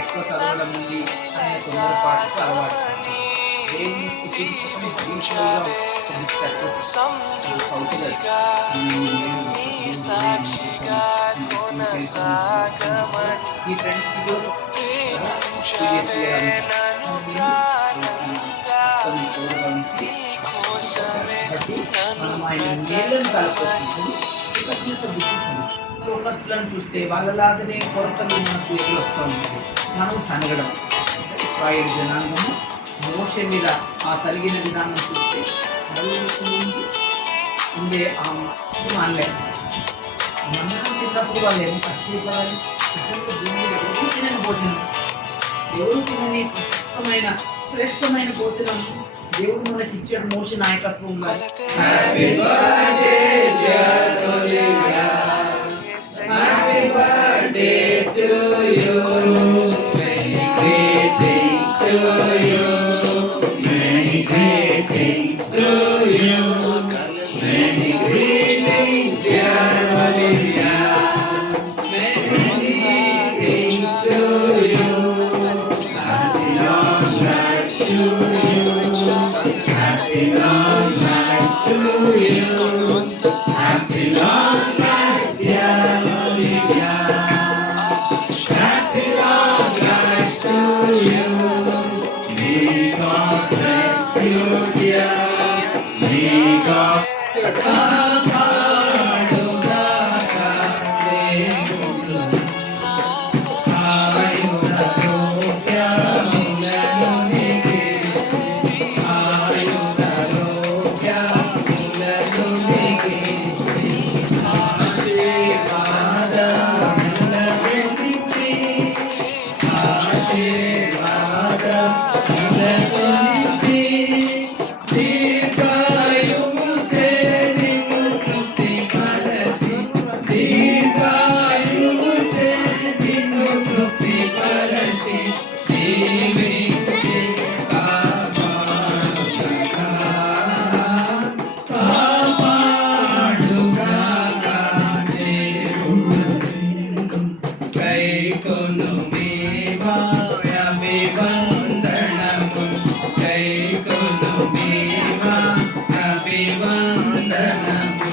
ఎక్కువ చదవడం ఉంది అనే తొందరపాటుకు అలవాటు దేవుని స్థుతించడం ఈ ఫ్రెండ్స్ మనం ఆయన నీళ్ళను కలపొచ్చింది లోకస్తులను చూస్తే వాళ్ళలాగానే కొరతలు మనకు ఎదురొస్తూ ఉంటుంది. మనం సనగడం ఇశ్రాయేలు జనాంగము మోషే మీద ఆ సరిగిన విధానం చూస్తే ఉండే ఆ మానలేదు మన్నాన్ని తిన్నప్పుడు వాళ్ళు ఎంత ఆశ్చర్యపడాలి. అసలు భూమి ఎవరు తినని భోజనం, ఎవరు తినని ప్రశస్తమైన శ్రేష్టమైన భోజనం దేవుడు మనకి ఇచ్చాడు. మోషే నాయకత్వంగా Happy birthday to you. Many great things to you. Many great things to you. Many great things, dear Olivia. Many things to you. Happy long life to you. Happy long life to you. Happy long life, dear. కొను మేమా అభివందనము జై కొను మేమా అభివందనము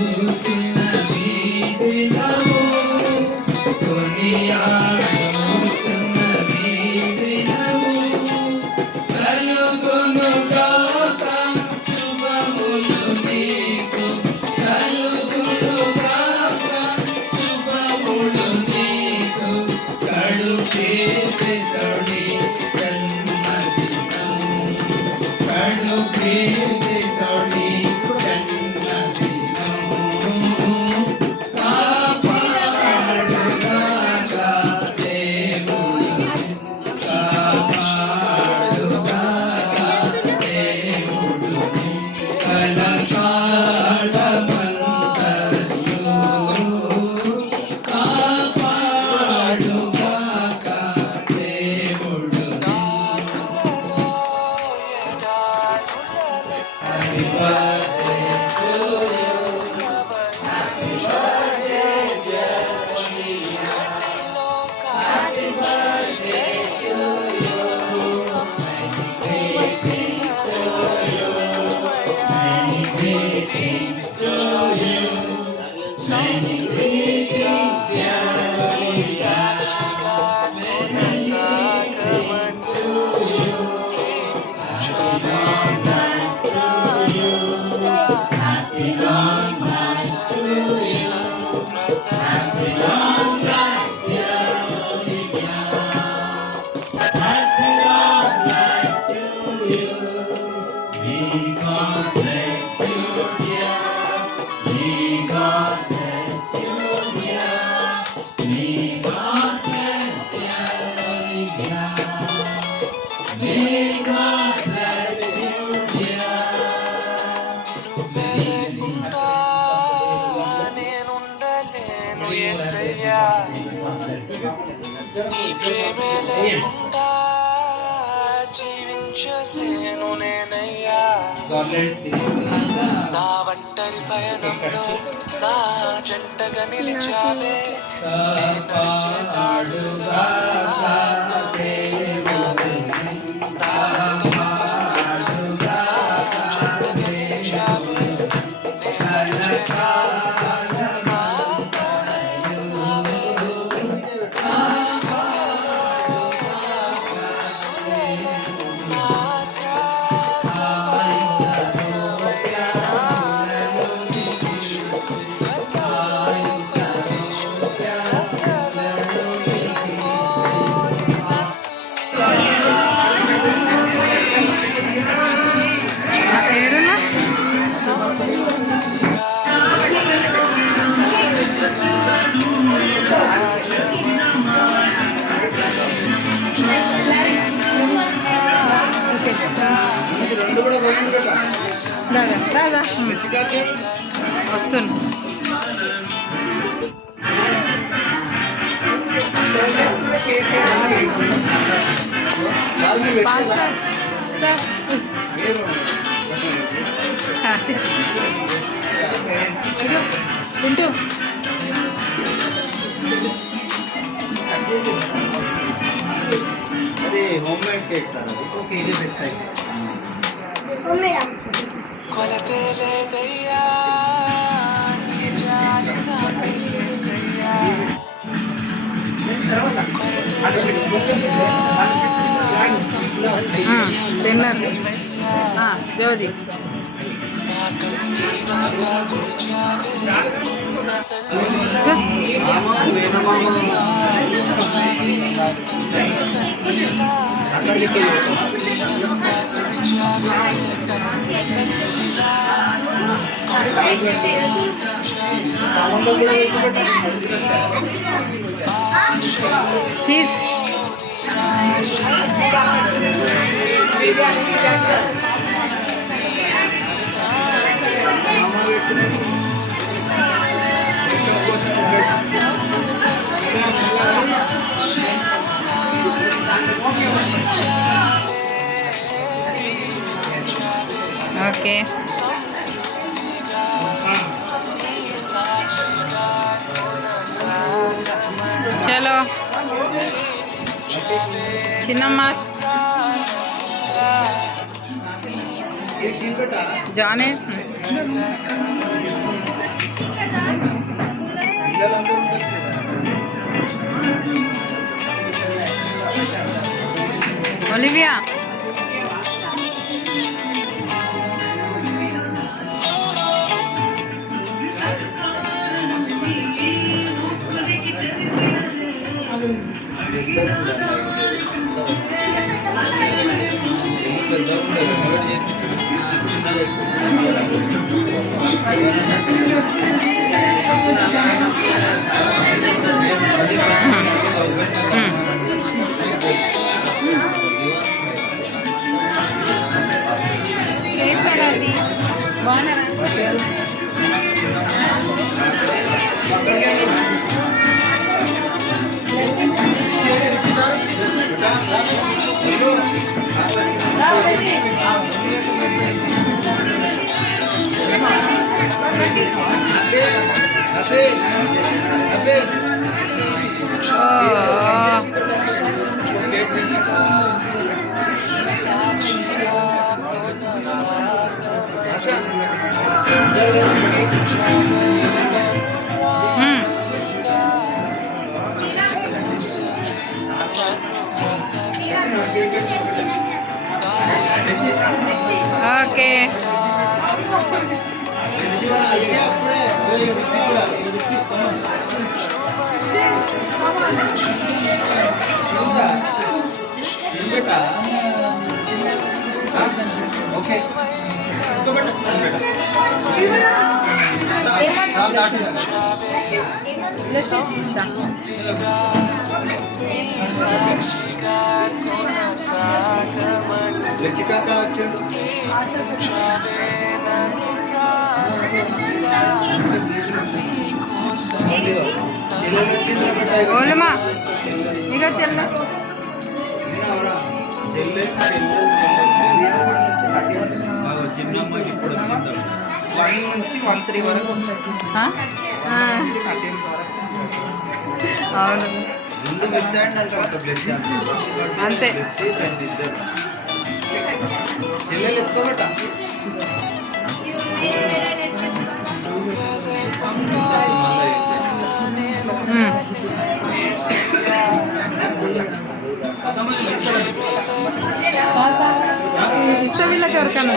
కొనియాడుచున్నవి దినము కొనియాడుచున్నవి దినము కలుగును గాక శుభములు నీకు కలుగును గాక శుభములు నీకు కడు కీర్తితోడి జన్మదినము కడు కీర్తితోడి జన్మదినము కాపాడుగాక దేవుడు కాపాడుగాక దేవుడు కలకాలమంతయు కాపాడుగాక దేవుడు Happy birthday to you. Happy birthday, dear Gina. Happy birthday to you. Many greetings to you. Many greetings to you. Many greetings, dear Lisa. Many greetings to you. Happy long life to you. Happy long life to you. Happy long life, dear Olivia. Happy long life to you. May God bless you, dear. May God bless you, dear. May God bless dear Olivia. May God bless you, dear. వెలగుండా నేనుండలేను యేసయ్యా నీ ప్రేమే లేకుండా జీవించలేను నేనయ్యా government తీసుకున్నాక నా ఒంటరి పయనంలో నా జంటగా నిలిచావే కాపాడుగాక దేవుడు కాపాడుగాక దేవుడు దాదా వస్తున్నా సార్ తింటూ అది హోమ్ మేడ్ కేక్ సార్ అది ఓకే ఇది బెస్ట్ అయితే కొలతే లేదయ్యా నీ జాలి నాపై యేసయ్యా తిన్నారు జ్యోతి నా కన్నీరంతా తుడిచావే నా తల్లి అక్కడికి ప్లీజ్ ఓకే సాక్షిగా కొనసాగే చలో చిన్నమ్మ జానే ఒలివియా ఓకే ఓలమా ఇక చెల్ల చిన్నమ్మకి ఇప్పుడు 1 నుంచి 1-3 వరకు అవును ముందు మిస్ అయ్యాడు అంతే పిల్లలు ఎత్తుకోబట్ట ఇష్టం వీళ్ళకి ఎవరికన్నా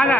ఆగా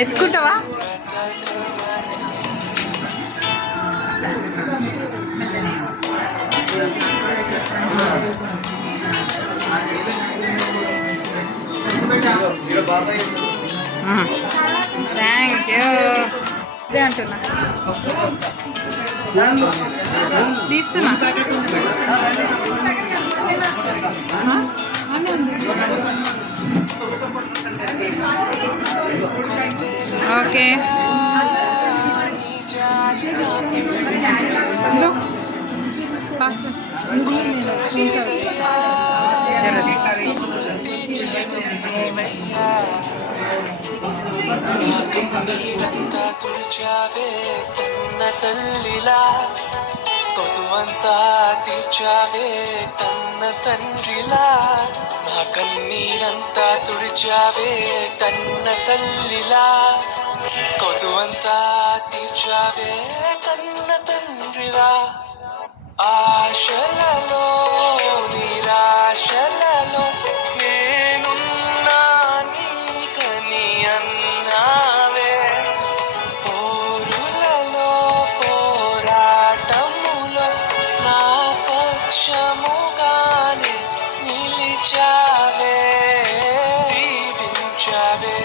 ఎత్తుకుంటావా థ్యాంక్ యూ ఇదే అంటున్నా తీస్తున్నా ఓకే నీరంతా తుడిచావే తన్న తల్లిలా కొదువంతా తీర్చావే తన్న తండ్రిలా నా కన్నీరంతా తుడిచావే తన్న తల్లిలా కొదువంతా తీర్చావే కన్న తండ్రిలా ఆశలలో నిరాశలలో నేనున్నా నీకని అన్నావే పోరులలో పోరాటములో నా పక్షముగానే నిలిచావే దీవించావే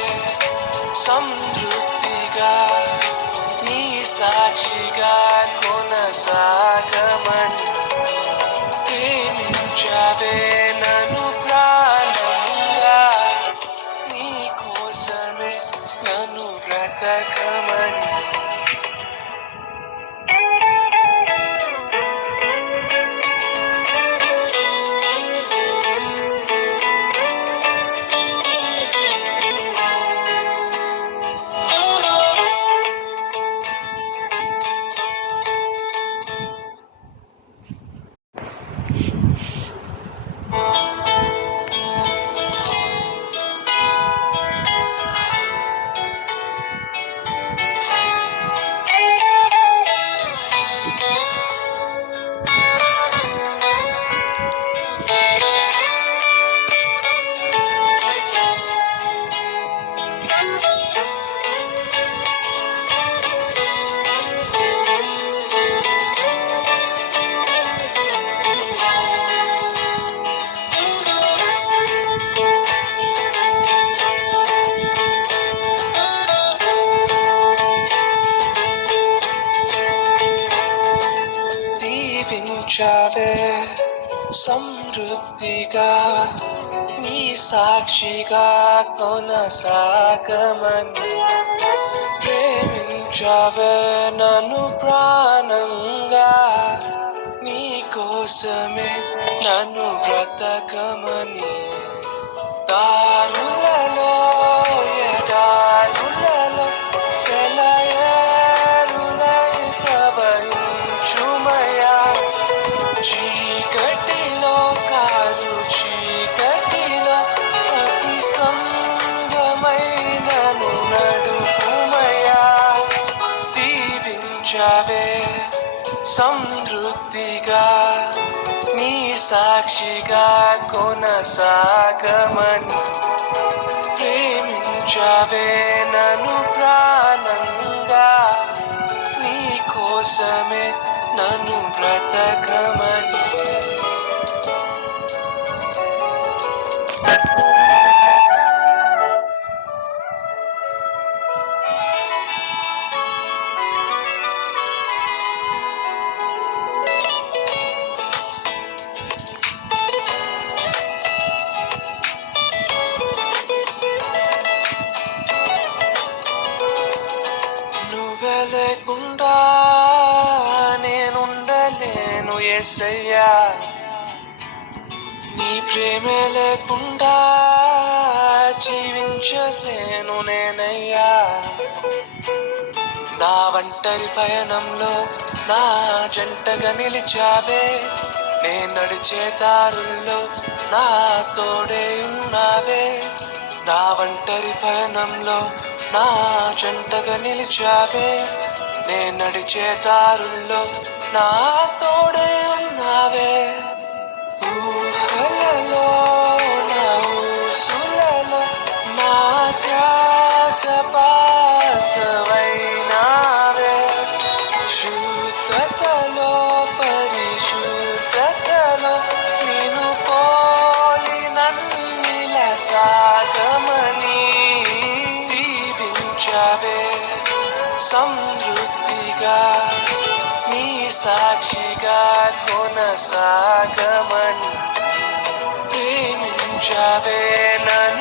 సమృద్ధిగా నీ సాక్షిగా కొనసాగమని ప్రేమించావే నన్ను ప్రాణంగా నీ కోసమే నన్ను బ్రతకమని దీవించావే సమృద్ధిగా నీ సాక్షిగా కొనసాగమని ప్రేమించావే నన్ను ప్రాణంగా నీ కోసమే నన్ను బ్రతకమని దారులలో ఎడారులలో సెలయేరులై ప్రవహించుమయా చీకటిలో కాదు చీకటిలో అతి స్తంభమైనను నడుపుమయా దీవించావే సమృద్ధిగా నీ సాక్షిగా కొనసాగమని ప్రేమించావే నన్ను ప్రాణంగా నీ కోసమే నన్ను బ్రతకమని నువ్వే లేకుండా నేనుండలేను యేసయ్యా నీ ప్రేమే లేకుండా జీవించలేను నేనయ్యా నా ఒంటరి పయనంలో నా జంటగా నిలిచావే నే నడిచే దారుల్లో నా తోడే ఉన్నావే నా ఒంటరి పయనంలో నా జంటగా నిలిచావే నే నడిచే దారుల్లో నా తోడే ఉన్నావే ఊహలలో నా ఊసులలో నా ధ్యాస పాసవైనావే శుద్ధతలో పరిశుద్ధతలో నిన్ను పోలి నన్నిల సాగమని దీవించావే సమృద్ధిగా నీ సాక్షిగా కొనసాగమని ప్రేమించావే నన్ను